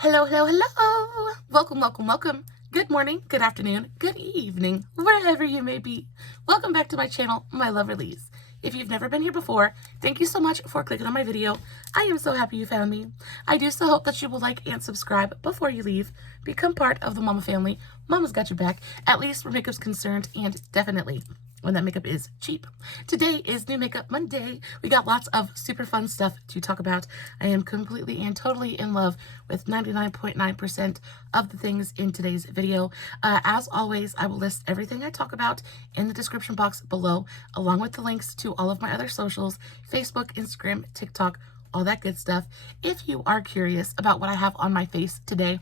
Hello, hello, hello. Welcome, welcome, welcome. Good morning, good afternoon, good evening, wherever you may be. Welcome back to my channel, My Loverlies. If you've never been here before, thank you so much for clicking on my video. I am so happy you found me. I do so hope that you will like and subscribe before you leave. Become part of the Mama family. Mama's got your back, at least where makeup's concerned, and definitely when that makeup is cheap. Today is New Makeup Monday. We got lots of super fun stuff to talk about. I am completely and totally in love with 99.9% of the things in today's video. As always, I will list everything I talk about in the description box below, along with the links to all of my other socials, Facebook, Instagram, TikTok, all that good stuff. If you are curious about what I have on my face today,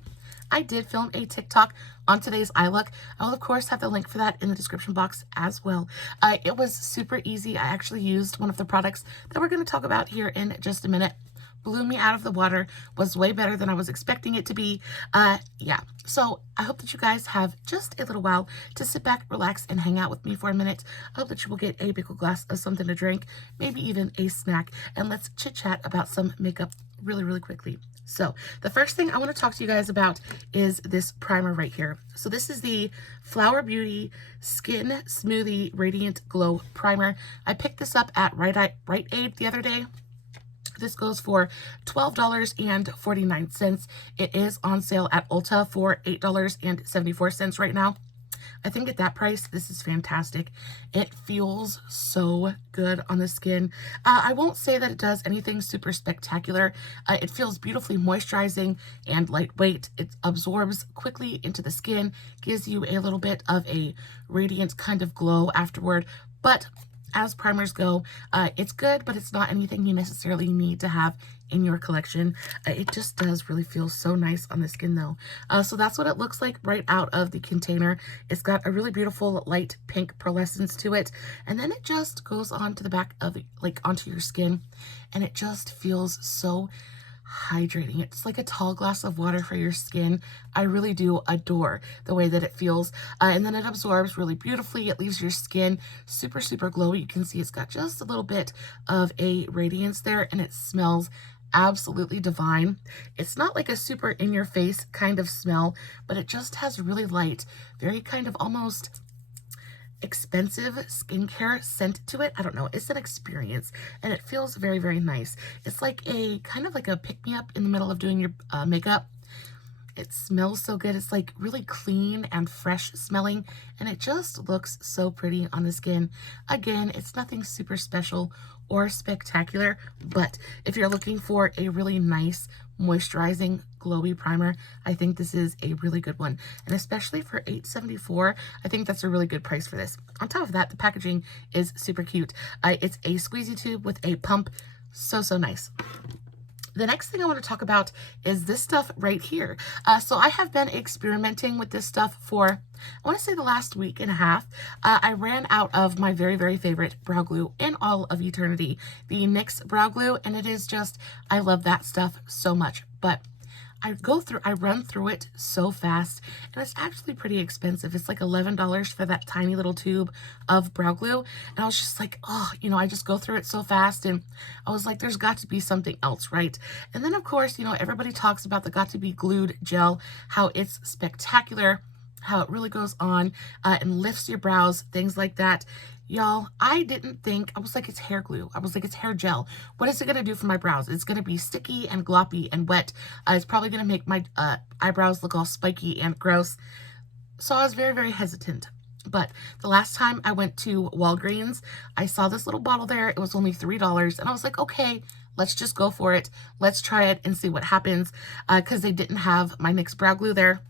I did film a TikTok on today's eye look. I will, of course, have the link for that in the description box as well. It was super easy. I actually used one of the products that we're going to talk about here in just a minute. Blew me out of the water, was way better than I was expecting it to be. Yeah, so I hope that you guys have just a little while to sit back, relax, and hang out with me for a minute. I hope that you will get a big glass of something to drink, maybe even a snack, and let's chit-chat about some makeup really, really quickly. So the first thing I want to talk to you guys about is this primer right here. So this is the Flower Beauty Skin Smoothie Radiant Glow Primer. I picked this up at Rite Aid the other day. This goes for $12.49. It is on sale at Ulta for $8.74 right now. I think at that price, this is fantastic. It feels so good on the skin. I won't say that it does anything super spectacular. It feels beautifully moisturizing and lightweight. It absorbs quickly into the skin, gives you a little bit of a radiant kind of glow afterward. But as primers go, it's good, but it's not anything you necessarily need to have in your collection. It just does really feel so nice on the skin though. So that's what it looks like right out of the container. It's got a really beautiful light pink pearlescence to it, and then it just goes on to the back of onto your skin, and it just feels so hydrating. It's like a tall glass of water for your skin. I really do adore the way that it feels. And then it absorbs really beautifully. It leaves your skin super, super glowy. You can see it's got just a little bit of a radiance there, and it smells absolutely divine. It's not like a super in your face kind of smell, but it just has really light, very kind of almost expensive skincare scent to it. I don't know, it's an experience, and it feels very, very nice. It's like a kind of like a pick-me-up in the middle of doing your makeup. It smells so good. It's like really clean and fresh smelling, and it just looks so pretty on the skin. Again, it's nothing super special or spectacular, but if you're looking for a really nice moisturizing glowy primer, I think this is a really good one, and especially for $8.74, I think that's a really good price for this. On top of that, the packaging is super cute. It's a squeezy tube with a pump. So nice. The next thing I want to talk about is this stuff right here. So I have been experimenting with this stuff for, I want to say, the last week and a half. I ran out of my very, very favorite brow glue in all of eternity, the NYX brow glue, and it is just, I love that stuff so much. But I run through it so fast, and it's actually pretty expensive. It's like $11 for that tiny little tube of brow glue. And I was just like, oh, I just go through it so fast, and I was like, there's got to be something else, right? And then, of course, everybody talks about the Got to Be Glued gel, how it's spectacular, how it really goes on and lifts your brows, things like that. Y'all, I didn't think, I was like, it's hair glue. I was like, it's hair gel. What is it going to do for my brows? It's going to be sticky and gloppy and wet. It's probably going to make my eyebrows look all spiky and gross. So I was very, very hesitant. But the last time I went to Walgreens, I saw this little bottle there. It was only $3. And I was like, okay, let's just go for it. Let's try it and see what happens. Because they didn't have my NYX brow glue there.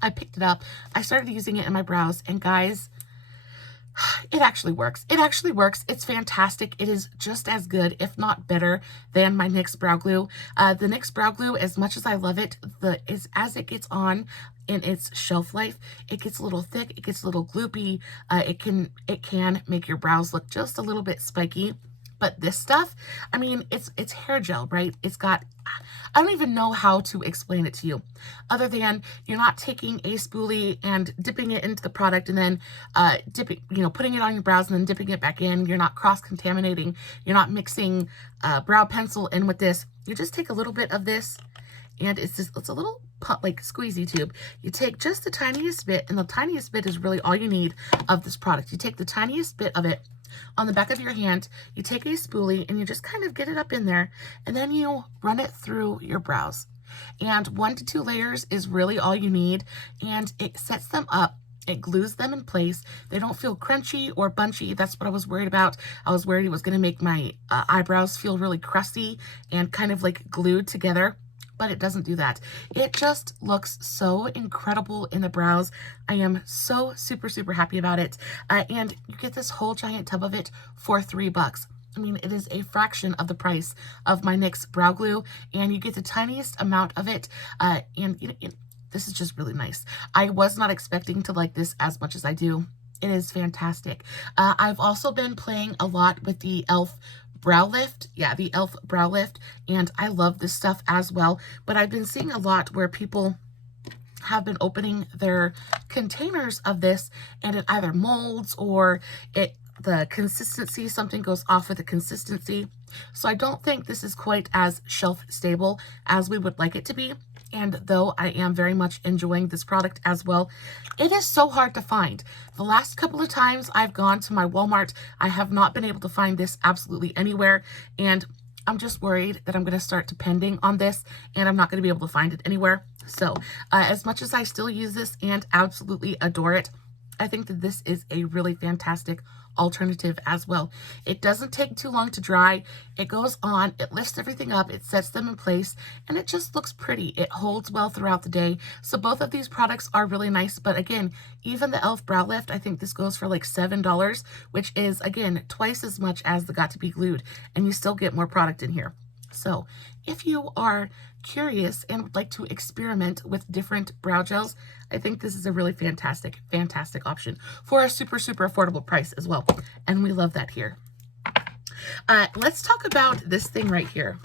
I picked it up. I started using it in my brows. And guys, it actually works. It actually works. It's fantastic. It is just as good, if not better, than my NYX brow glue. The NYX brow glue, as much as I love it, as it gets on in its shelf life, it gets a little thick, it gets a little gloopy. It can make your brows look just a little bit spiky. But this stuff, I mean, it's hair gel, right? It's got, I don't even know how to explain it to you, other than you're not taking a spoolie and dipping it into the product and then putting it on your brows and then dipping it back in. You're not cross-contaminating. You're not mixing brow pencil in with this. You just take a little bit of this and it's a little like squeezy tube. You take just the tiniest bit, and the tiniest bit is really all you need of this product. You take the tiniest bit of it on the back of your hand, you take a spoolie, and you just kind of get it up in there, and then you run it through your brows. And 1 to 2 layers is really all you need, and it sets them up. It glues them in place. They don't feel crunchy or bunchy. That's what I was worried about. I was worried it was going to make my eyebrows feel really crusty and kind of like glued together, but it doesn't do that. It just looks so incredible in the brows. I am so super, super happy about it. And you get this whole giant tub of it for $3. I mean, it is a fraction of the price of my NYX brow glue, and you get the tiniest amount of it. And you know, this is just really nice. I was not expecting to like this as much as I do. It is fantastic. I've also been playing a lot with the e.l.f. brow lift. Yeah, the e.l.f. brow lift. And I love this stuff as well. But I've been seeing a lot where people have been opening their containers of this, and it either molds or the consistency, something goes off with the consistency. So I don't think this is quite as shelf stable as we would like it to be. And though I am very much enjoying this product as well, it is so hard to find. The last couple of times I've gone to my Walmart, I have not been able to find this absolutely anywhere. And I'm just worried that I'm going to start depending on this and I'm not going to be able to find it anywhere. So as much as I still use this and absolutely adore it, I think that this is a really fantastic alternative as well. It doesn't take too long to dry. It goes on, it lifts everything up, it sets them in place, and it just looks pretty. It holds well throughout the day. So both of these products are really nice. But again, even the e.l.f. brow lift, I think this goes for like $7, which is again twice as much as the Got to Be Glued, and you still get more product in here. So if you are curious and would like to experiment with different brow gels, I think this is a really fantastic, fantastic option for a super, super affordable price as well. And we love that here. Let's talk about this thing right here.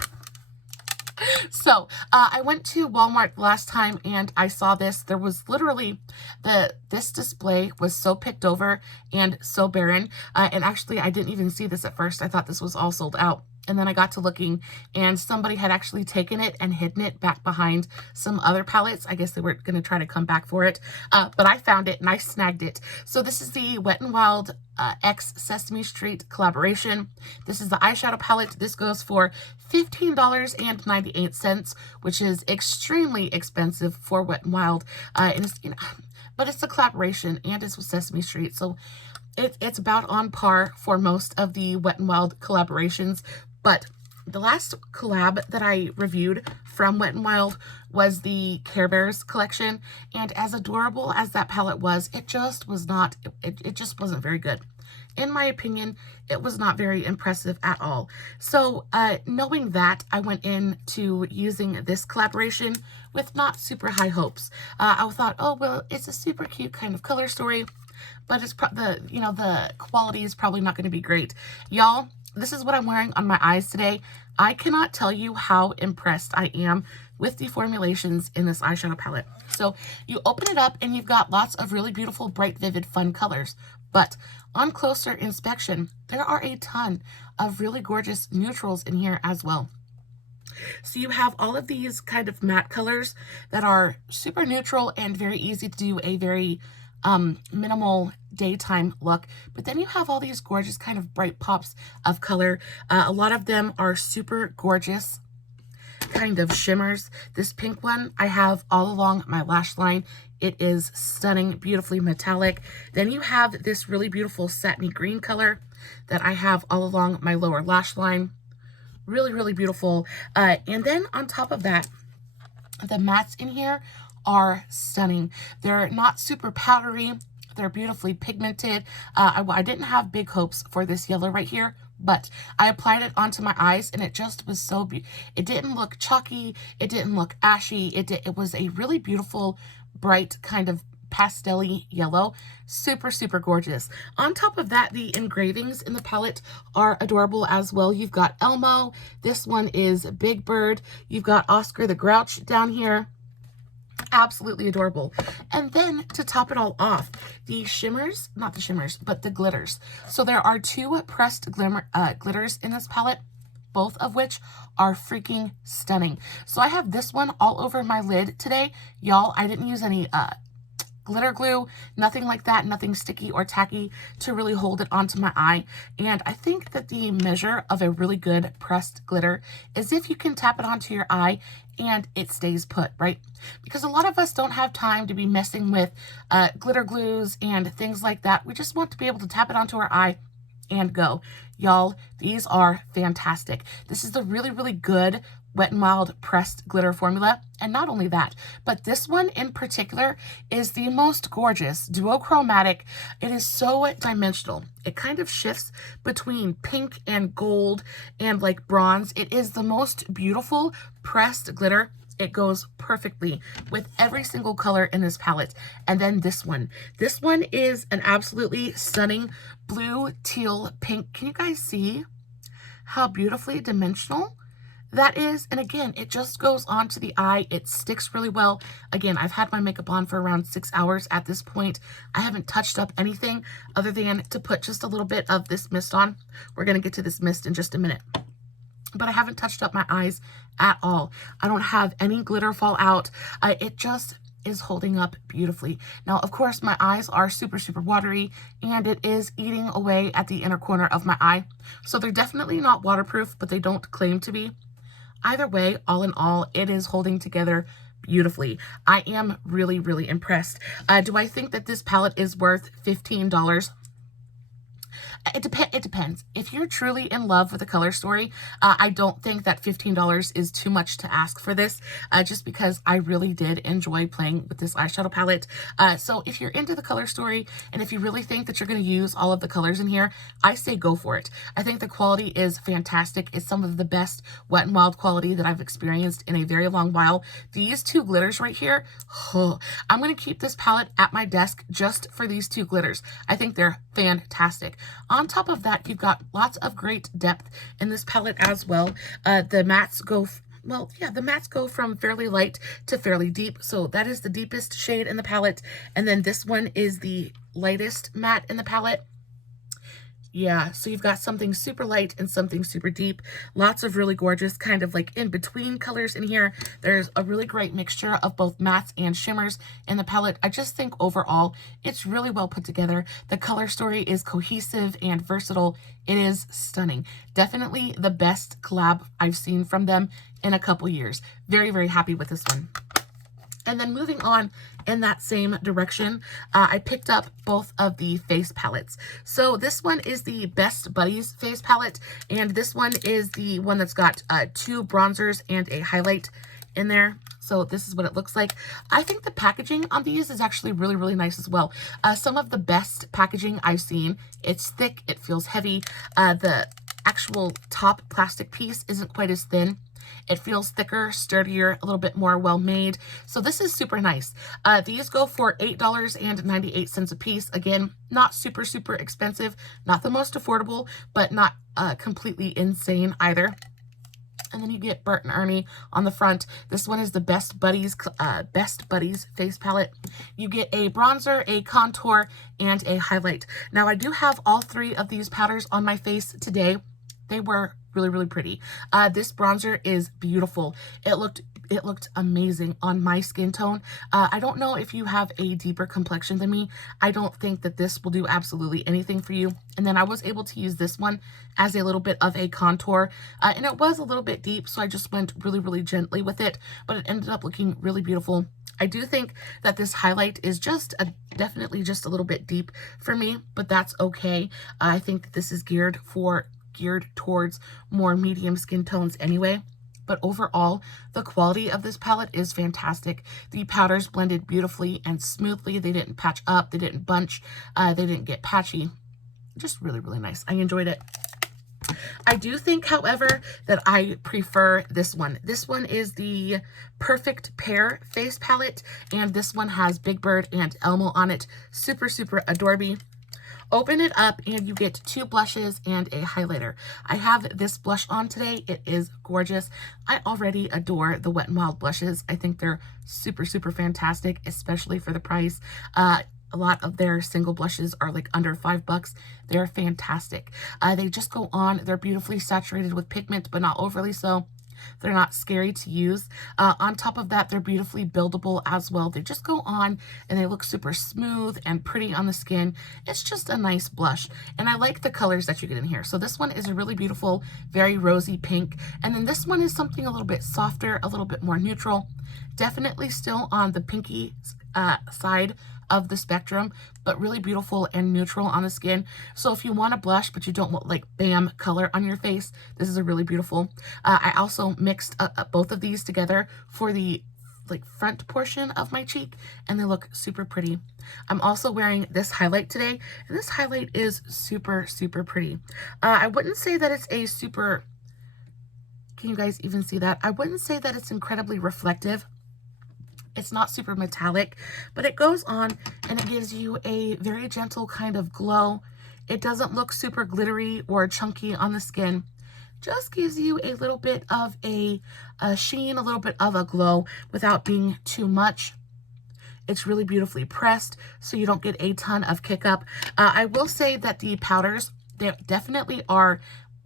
So I went to Walmart last time and I saw this. There was literally this display was so picked over and so barren. And actually I didn't even see this at first. I thought this was all sold out. And then I got to looking and somebody had actually taken it and hidden it back behind some other palettes. I guess they were going to try to come back for it. But I found it and I snagged it. So this is the Wetnwild X Sesame Street collaboration. This is the eyeshadow palette. This goes for $15.98, which is extremely expensive for Wetnwild. And it's, you know, but it's a collaboration and it's with Sesame Street. So it's about on par for most of the Wetnwild collaborations. But the last collab that I reviewed from Wetnwild was the Care Bears collection. And as adorable as that palette was, it just was not, it just wasn't very good. In my opinion, it was not very impressive at all. So knowing that, I went into using this collaboration with not super high hopes. I thought, oh, well, it's a super cute kind of color story, but it's the quality is probably not going to be great. Y'all, this is what I'm wearing on my eyes today. I cannot tell you how impressed I am with the formulations in this eyeshadow palette. So you open it up and you've got lots of really beautiful, bright, vivid, fun colors. But on closer inspection, there are a ton of really gorgeous neutrals in here as well. So you have all of these kind of matte colors that are super neutral and very easy to do a very minimal daytime look. But then you have all these gorgeous kind of bright pops of color. A lot of them are super gorgeous kind of shimmers. This pink one I have all along my lash line. It is stunning, beautifully metallic. Then you have this really beautiful satiny green color that I have all along my lower lash line. Really, really beautiful. And then on top of that, the mattes in here are stunning. They're not super powdery. They're beautifully pigmented. I didn't have big hopes for this yellow right here, but I applied it onto my eyes and it just was so it didn't look chalky. It didn't look ashy. It was a really beautiful, bright kind of pastel-y yellow. Super, super gorgeous. On top of that, the engravings in the palette are adorable as well. You've got Elmo. This one is Big Bird. You've got Oscar the Grouch down here. Absolutely adorable. And then to top it all off, the shimmers, not the shimmers, but the glitters. So there are two pressed glitters in this palette. both of which are freaking stunning. So I have this one all over my lid today. Y'all, I didn't use any glitter glue, nothing like that, nothing sticky or tacky to really hold it onto my eye. And I think that the measure of a really good pressed glitter is if you can tap it onto your eye and it stays put, right? Because a lot of us don't have time to be messing with glitter glues and things like that. We just want to be able to tap it onto our eye and go. Y'all, these are fantastic. This is the really, really good Wet n Wild pressed glitter formula. And not only that, but this one in particular is the most gorgeous duochromatic. It is so dimensional. It kind of shifts between pink and gold and like bronze. It is the most beautiful pressed glitter. It goes perfectly with every single color in this palette. And then this one. This one is an absolutely stunning blue, teal, pink. Can you guys see how beautifully dimensional that is? And again, it just goes onto the eye. It sticks really well. Again, I've had my makeup on for around 6 hours at this point. I haven't touched up anything other than to put just a little bit of this mist on. We're going to get to this mist in just a minute. But I haven't touched up my eyes at all. I don't have any glitter fall out. It just is holding up beautifully. Now, of course, my eyes are super, super watery, and it is eating away at the inner corner of my eye. So they're definitely not waterproof, but they don't claim to be. Either way, all in all, it is holding together beautifully. I am really, really impressed. Do I think that this palette is worth $15? It depends. If you're truly in love with the color story, I don't think that $15 is too much to ask for this, just because I really did enjoy playing with this eyeshadow palette. So if you're into the color story, and if you really think that you're going to use all of the colors in here, I say go for it. I think the quality is fantastic. It's some of the best Wet n Wild quality that I've experienced in a very long while. These two glitters right here, I'm going to keep this palette at my desk just for these two glitters. I think they're fantastic. On top of that, you've got lots of great depth in this palette as well. The mattes go, the mattes go from fairly light to fairly deep. So that is the deepest shade in the palette. And then this one is the lightest matte in the palette. Yeah, so you've got something super light and something super deep. Lots of really gorgeous kind of like in between colors in here. There's a really great mixture of both mattes and shimmers in the palette. I just think overall it's really well put together. The color story is cohesive and versatile. It is stunning. Definitely the best collab I've seen from them in a couple years. Very, very happy with this one. And then moving on in that same direction, I picked up both of the face palettes. So this one is the Best Buddies face palette, and this one is the one that's got 2 bronzers and a highlight in there. So this is what it looks like. I think the packaging on these is actually really, really nice as well. Some of the best packaging I've seen. It's thick, it feels heavy. The actual top plastic piece isn't quite as thin. It feels thicker, sturdier, a little bit more well-made. So this is super nice. These go for $8.98 a piece. Again, not super, super expensive. Not the most affordable, but not completely insane either. And then you get Bert and Ernie on the front. This one is the Best Buddies face palette. You get a bronzer, a contour, and a highlight. Now, I do have all 3 of these powders on my face today. They were really, really pretty. This bronzer is beautiful. It looked amazing on my skin tone. I don't know if you have a deeper complexion than me. I don't think that this will do absolutely anything for you. And then I was able to use this one as a little bit of a contour. And it was a little bit deep, so I just went really, really gently with it. But it ended up looking really beautiful. I do think that this highlight is definitely just a little bit deep for me, but that's okay. I think that this is geared towards more medium skin tones anyway. But overall, the quality of this palette is fantastic. The powders blended beautifully and smoothly. They didn't patch up, they didn't bunch, they didn't get patchy. Just really, really nice. I enjoyed it. I do think, however, that I prefer this one. This one is the Perfect Pair face palette, and this one has Big Bird and Elmo on it. Super, super adorable. Open it up and you get 2 blushes and a highlighter. I have this blush on today. It is gorgeous. I already adore the Wet n Wild blushes. I think they're super, super fantastic, especially for the price. A lot of their single blushes are like under $5. They're fantastic. They just go on. They're beautifully saturated with pigment, but not overly so. They're not scary to use. On top of that, they're beautifully buildable as well. They just go on and they look super smooth and pretty on the skin. It's just a nice blush. And I like the colors that you get in here. So this one is a really beautiful, very rosy pink. And then this one is something a little bit softer, a little bit more neutral. Definitely still on the pinky side of the spectrum, but really beautiful and neutral on the skin. So if you want a blush but you don't want like bam color on your face, this is a really beautiful. I also mixed both of these together for the like front portion of my cheek, and they look super pretty. I'm also wearing this highlight today, and this highlight is super pretty. I wouldn't say that it's a super, can you guys even see that? I wouldn't say that it's incredibly reflective. It's not super metallic, but it goes on and it gives you a very gentle kind of glow. It doesn't look super glittery or chunky on the skin. Just gives you a little bit of a sheen, a little bit of a glow without being too much. It's really beautifully pressed, so you don't get a ton of kick up. I will say that the powders, they definitely are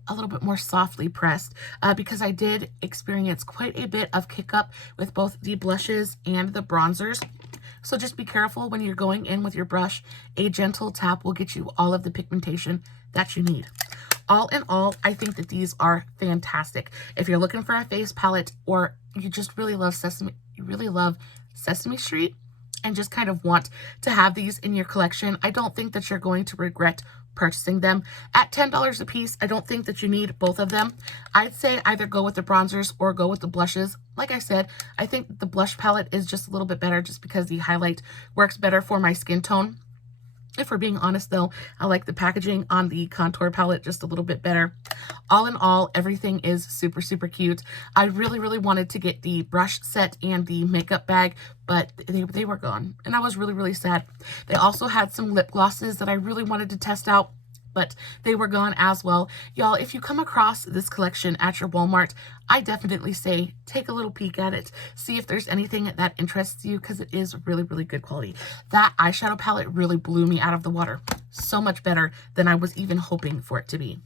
a little bit more softly pressed because I did experience quite a bit of kick up with both the blushes and the bronzers. So just be careful when you're going in with your brush. A gentle tap will get you all of the pigmentation that you need. All in all, I think that these are fantastic. If you're looking for a face palette, or you just really love Sesame Street and just kind of want to have these in your collection, I don't think that you're going to regret purchasing them. At $10 a piece, I don't think that you need both of them. I'd say either go with the bronzers or go with the blushes. Like I said, I think the blush palette is just a little bit better just because the highlight works better for my skin tone. If we're being honest though, I like the packaging on the contour palette just a little bit better. All in all, everything is super cute. I really wanted to get the brush set and the makeup bag, but they were gone, and I was really sad. They also had some lip glosses that I really wanted to test out, but they were gone as well. Y'all, if you come across this collection at your Walmart, I definitely say take a little peek at it. See if there's anything that interests you, because it is really good quality. That eyeshadow palette really blew me out of the water. So much better than I was even hoping for it to be.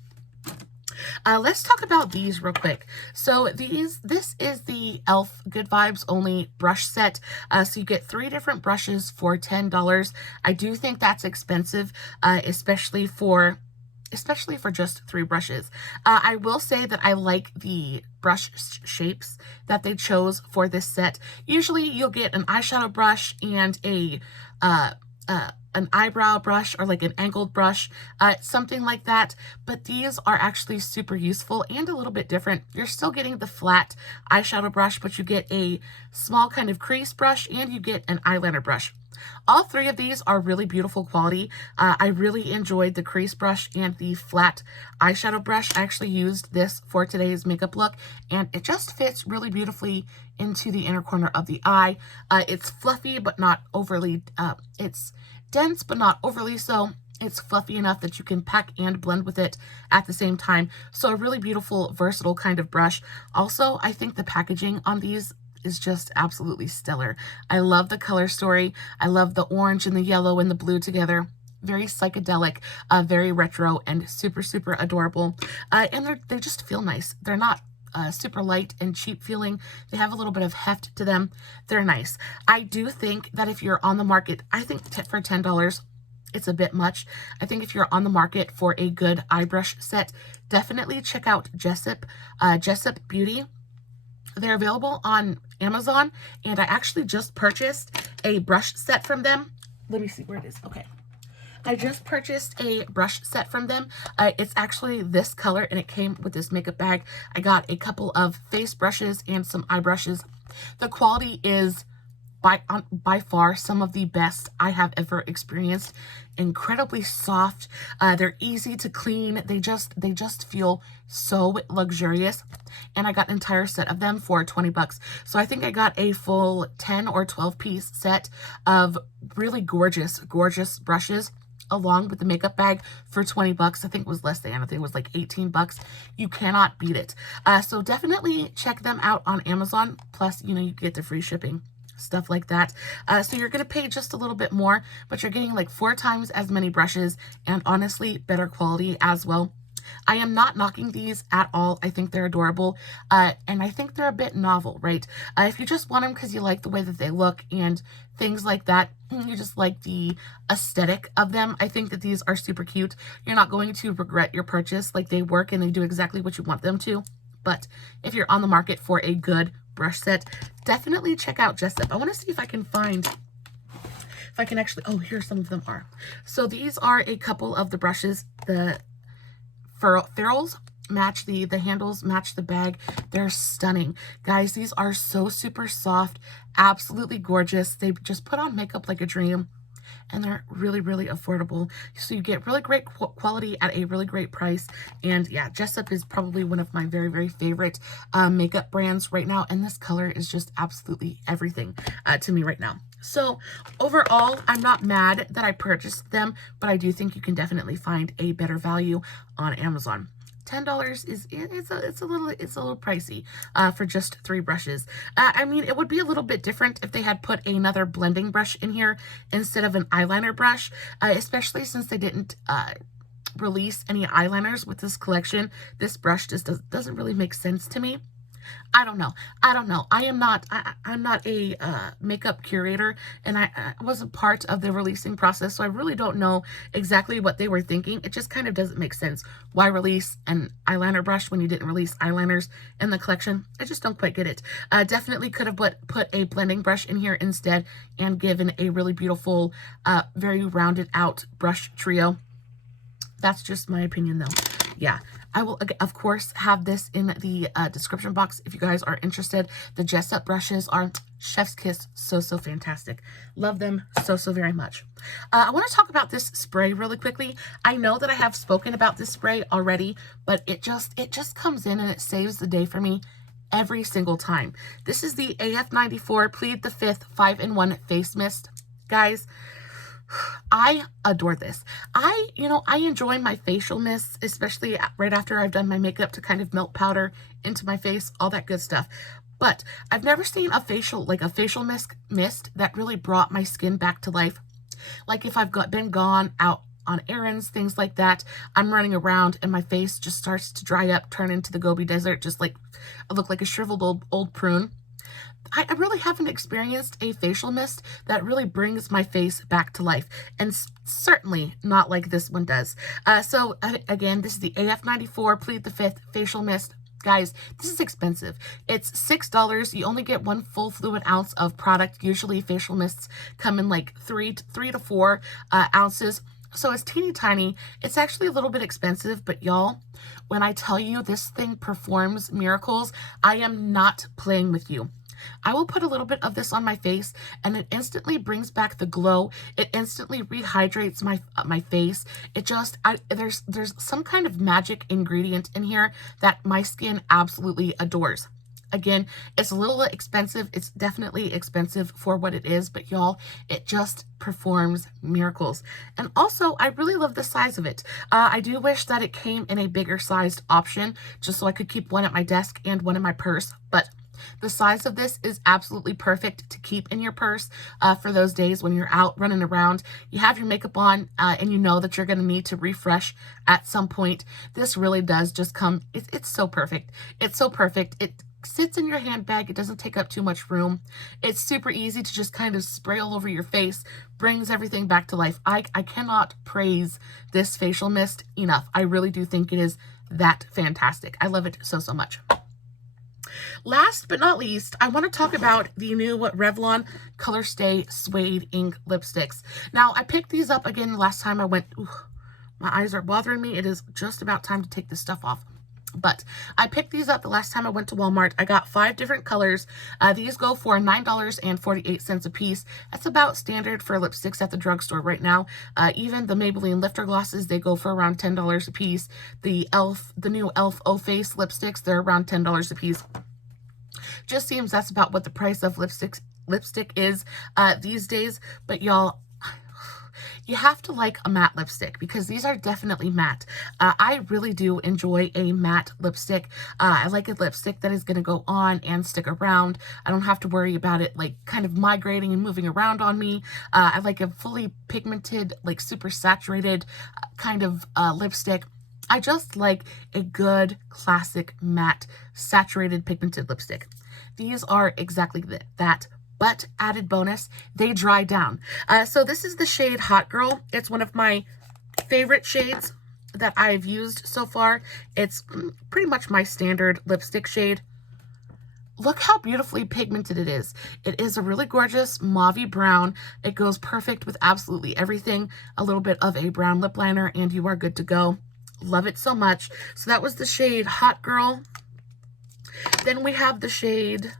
Let's talk about these real quick. So this is the e.l.f. Good Vibes Only brush set. So you get 3 different brushes for $10. I do think that's expensive, especially for just 3 brushes. I will say that I like the brush shapes that they chose for this set. Usually you'll get an eyeshadow brush and an eyebrow brush, or like an angled brush, something like that. But these are actually super useful and a little bit different. You're still getting the flat eyeshadow brush, but you get a small kind of crease brush and you get an eyeliner brush. All 3 of these are really beautiful quality. I really enjoyed the crease brush and the flat eyeshadow brush. I actually used this for today's makeup look, and it just fits really beautifully into the inner corner of the eye. It's fluffy, but not overly, it's dense, but not overly so. It's fluffy enough that you can pack and blend with it at the same time. So a really beautiful, versatile kind of brush. Also, I think the packaging on these is just absolutely stellar. I love the color story. I love the orange and the yellow and the blue together. Very psychedelic, very retro, and super adorable. And they just feel nice. They're not super light and cheap feeling. They have a little bit of heft to them. They're nice. I do think that if you're on the market, I think for $10, it's a bit much. I think if you're on the market for a good eye brush set, definitely check out Jessup Beauty. They're available on Amazon, and I actually just purchased a brush set from them. Let me see where it is. Okay. I just purchased a brush set from them. It's actually this color, and it came with this makeup bag. I got a couple of face brushes and some eye brushes. The quality is by far some of the best I have ever experienced. Incredibly soft. They're easy to clean. They just feel so luxurious. And I got an entire set of them for 20 bucks. So I think I got a full 10 or 12 piece set of really gorgeous brushes, along with the makeup bag for 20 bucks. I think it was less than, I think it was like 18 bucks. You cannot beat it. So definitely check them out on Amazon. Plus, you get the free shipping. stuff like that. So you're going to pay just a little bit more, but you're getting like 4 times as many brushes and honestly better quality as well. I am not knocking these at all. I think they're adorable, and I think they're a bit novel, right? If you just want them because you like the way that they look and things like that, you just like the aesthetic of them, I think that these are super cute. You're not going to regret your purchase. Like, they work and they do exactly what you want them to. But if you're on the market for a good brush set, definitely check out Jessup. I want to see if I can find... if I can actually... oh, here some of them are. So these are a couple of the brushes. The ferrules match the handles, match the bag. They're stunning. Guys, these are so super soft, absolutely gorgeous. They just put on makeup like a dream, and they're really, really affordable. So you get really great quality at a really great price. And yeah, Jessup is probably one of my very, very favorite makeup brands right now. And this color is just absolutely everything to me right now. So overall, I'm not mad that I purchased them, but I do think you can definitely find a better value on Amazon. $10 is it's a little pricey for just 3 brushes. I mean, it would be a little bit different if they had put another blending brush in here instead of an eyeliner brush, especially since they didn't release any eyeliners with this collection. This brush just doesn't really make sense to me. I don't know. I'm not a makeup curator, and I wasn't part of the releasing process, so I really don't know exactly what they were thinking. It just kind of doesn't make sense. Why release an eyeliner brush when you didn't release eyeliners in the collection? I just don't quite get it. Definitely could have put a blending brush in here instead and given a really beautiful, very rounded out brush trio. That's just my opinion, though. Yeah, I will, of course, have this in the description box if you guys are interested. The Jessup brushes are chef's kiss, so fantastic. Love them so very much. I want to talk about this spray really quickly. I know that I have spoken about this spray already, but it just comes in and it saves the day for me every single time. This is the AF94 Plead the 5th 5-in-1 Face Mist. Guys, I adore this. I enjoy my facial mists, especially right after I've done my makeup, to kind of melt powder into my face, all that good stuff. But I've never seen a facial mist that really brought my skin back to life. Like if I've been gone out on errands, things like that, I'm running around and my face just starts to dry up, turn into the Gobi Desert, just like I look like a shriveled old prune. I really haven't experienced a facial mist that really brings my face back to life, and certainly not like this one does. So again, this is the AF94 Plead the 5th Facial Mist. Guys, this is expensive. It's $6. You only get 1 full fluid ounce of product. Usually facial mists come in like 3 to 4 ounces. So it's teeny tiny. It's actually a little bit expensive, but y'all, when I tell you this thing performs miracles, I am not playing with you. I will put a little bit of this on my face and it instantly brings back the glow. It instantly rehydrates my face. It just, there's some kind of magic ingredient in here that my skin absolutely adores. Again, it's a little expensive. It's definitely expensive for what it is, but y'all, it just performs miracles. And also, I really love the size of it. I do wish that it came in a bigger sized option, just so I could keep one at my desk and one in my purse, but the size of this is absolutely perfect to keep in your purse for those days when you're out running around. You have your makeup on and you know that you're going to need to refresh at some point. This really does just come, it's so perfect. It's so perfect. It sits in your handbag. It doesn't take up too much room. It's super easy to just kind of spray all over your face. Brings everything back to life. I cannot praise this facial mist enough. I really do think it is that fantastic. I love it so much. Last but not least, I want to talk about the new Revlon ColorStay Suede Ink Lipsticks. Now, I picked these up again last time I went. Ooh, my eyes are bothering me. It is just about time to take this stuff off. But I picked these up the last time I went to Walmart. I got 5 different colors. These go for $9.48 a piece. That's about standard for lipsticks at the drugstore right now. Even the Maybelline lifter glosses, they go for around $10 a piece. The new e.l.f. O-Face lipsticks, they're around $10 a piece. Just seems that's about what the price of lipstick is these days. But y'all, you have to like a matte lipstick because these are definitely matte. I really do enjoy a matte lipstick. I like a lipstick that is going to go on and stick around. I don't have to worry about it like kind of migrating and moving around on me. I like a fully pigmented, like super saturated kind of lipstick. I just like a good classic matte saturated pigmented lipstick. These are exactly that. But added bonus, they dry down. So this is the shade Hot Girl. It's one of my favorite shades that I've used so far. It's pretty much my standard lipstick shade. Look how beautifully pigmented it is. It is a really gorgeous mauvey brown. It goes perfect with absolutely everything. A little bit of a brown lip liner and you are good to go. Love it so much. So that was the shade Hot Girl. Then we have the shade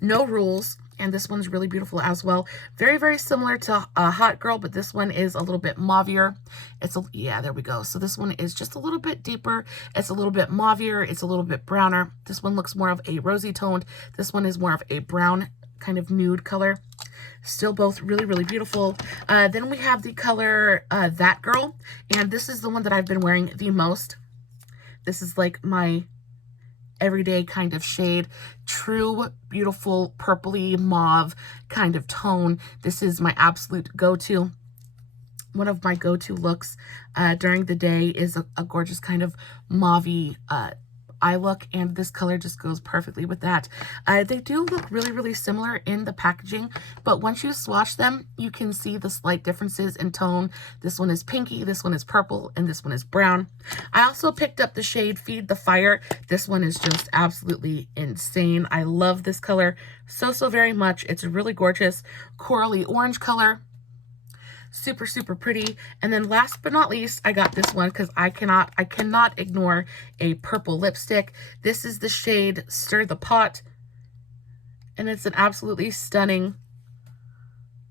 No Rules, and this one's really beautiful as well. Very, very similar to Hot Girl, but this one is a little bit mauvier. Yeah, there we go. So this one is just a little bit deeper. It's a little bit mauvier. It's a little bit browner. This one looks more of a rosy toned. This one is more of a brown kind of nude color. Still both really, really beautiful. Then we have the color That Girl, and this is the one that I've been wearing the most. This is like my everyday kind of shade. True, beautiful, purpley mauve kind of tone. This is my absolute go-to. One of my go-to looks during the day is a gorgeous kind of mauvey eye look, and this color just goes perfectly with that. They do look really, really similar in the packaging, but once you swatch them, you can see the slight differences in tone. This one is pinky, this one is purple, and this one is brown. I also picked up the shade Feed the Fire. This one is just absolutely insane. I love this color so, so very much. It's a really gorgeous corally orange color. Super, super pretty. And then last but not least, I got this one because I cannot ignore a purple lipstick. This is the shade Stir the Pot, and it's an absolutely stunning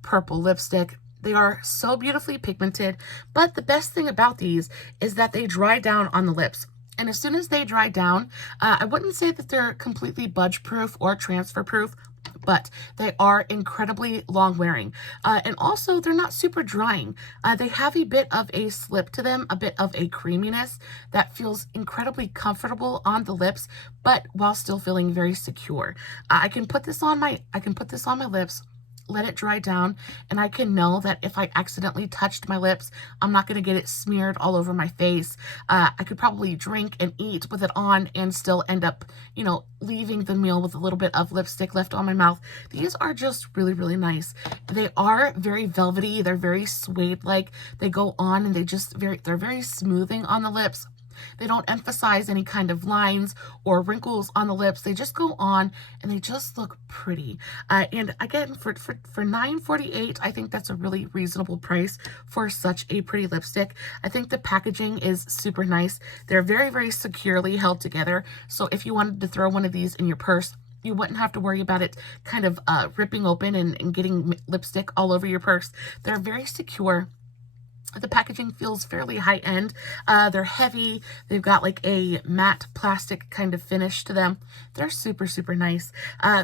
purple lipstick. They are so beautifully pigmented, but the best thing about these is that they dry down on the lips. And as soon as they dry down, I wouldn't say that they're completely budge proof or transfer proof, but they are incredibly long wearing. And also they're not super drying. They have a bit of a slip to them, a bit of a creaminess that feels incredibly comfortable on the lips, but while still feeling very secure. I can put this on my lips, let it dry down, and I can know that if I accidentally touched my lips, I'm not going to get it smeared all over my face. I could probably drink and eat with it on and still end up, you know, leaving the meal with a little bit of lipstick left on my mouth. These are just really, really nice. They are very velvety. They're very suede-like. They go on and they're very smoothing on the lips. They don't emphasize any kind of lines or wrinkles on the lips. They just go on and they just look pretty. And again, for $9.48, I think that's a really reasonable price for such a pretty lipstick. I think the packaging is super nice. They're very, very securely held together. So if you wanted to throw one of these in your purse, you wouldn't have to worry about it kind of ripping open and getting lipstick all over your purse. They're very secure. The packaging feels fairly high-end. They're heavy. They've got like a matte plastic kind of finish to them. They're super, super nice.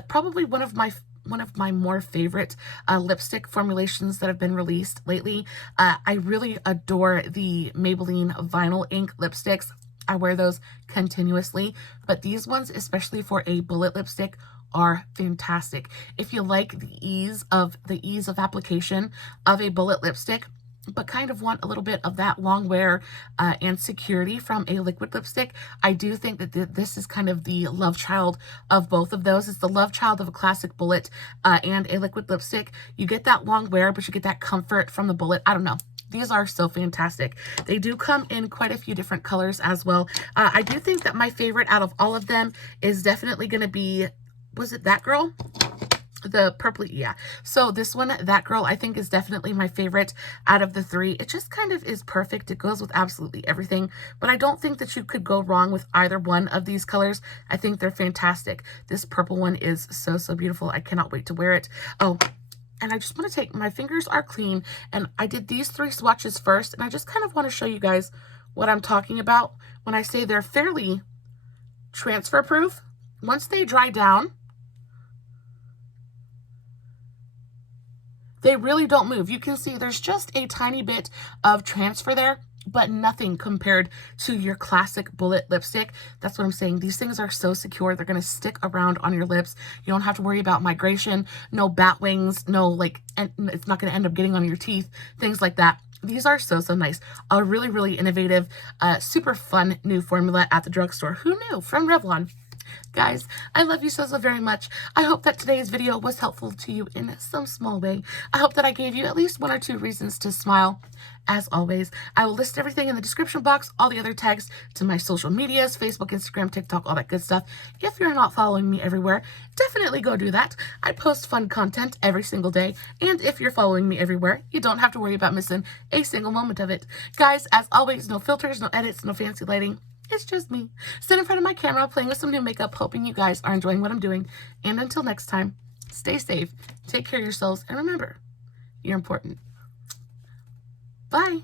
Probably one of my more favorite lipstick formulations that have been released lately. I really adore the Maybelline Vinyl Ink lipsticks. I wear those continuously, but these ones, especially for a bullet lipstick, are fantastic. If you like the ease of application of a bullet lipstick, but kind of want a little bit of that long wear and security from a liquid lipstick, I do think that this is kind of the love child of both of those. It's the love child of a classic bullet and a liquid lipstick. You get that long wear, but you get that comfort from the bullet. I don't know. These are so fantastic. They do come in quite a few different colors as well. I do think that my favorite out of all of them is definitely going to be, was it That Girl? The purple, yeah. So this one, That Girl, I think is definitely my favorite out of the three. It just kind of is perfect. It goes with absolutely everything, but I don't think that you could go wrong with either one of these colors. I think they're fantastic. This purple one is so, so beautiful. I cannot wait to wear it. Oh, and I just want to take, my fingers are clean, and I did these three swatches first, and I just kind of want to show you guys what I'm talking about when I say they're fairly transfer proof. Once they dry down, They really don't move. You can see there's just a tiny bit of transfer there, but nothing compared to your classic bullet lipstick. That's what I'm saying. These things are so secure. They're going to stick around on your lips. You don't have to worry about migration, no bat wings, no like, and it's not going to end up getting on your teeth, things like that. These are so, so nice. A really, really innovative, super fun new formula at the drugstore. Who knew? From Revlon. Guys, I love you so, so very much. I hope that today's video was helpful to you in some small way. I hope that I gave you at least 1 or 2 reasons to smile. As always, I will list everything in the description box, all the other tags to my social medias, Facebook, Instagram, TikTok, all that good stuff. If you're not following me everywhere, definitely go do that. I post fun content every single day. And if you're following me everywhere, you don't have to worry about missing a single moment of it. Guys, as always, no filters, no edits, no fancy lighting. It's just me, sitting in front of my camera, playing with some new makeup, hoping you guys are enjoying what I'm doing. And until next time, stay safe, take care of yourselves, and remember, you're important. Bye.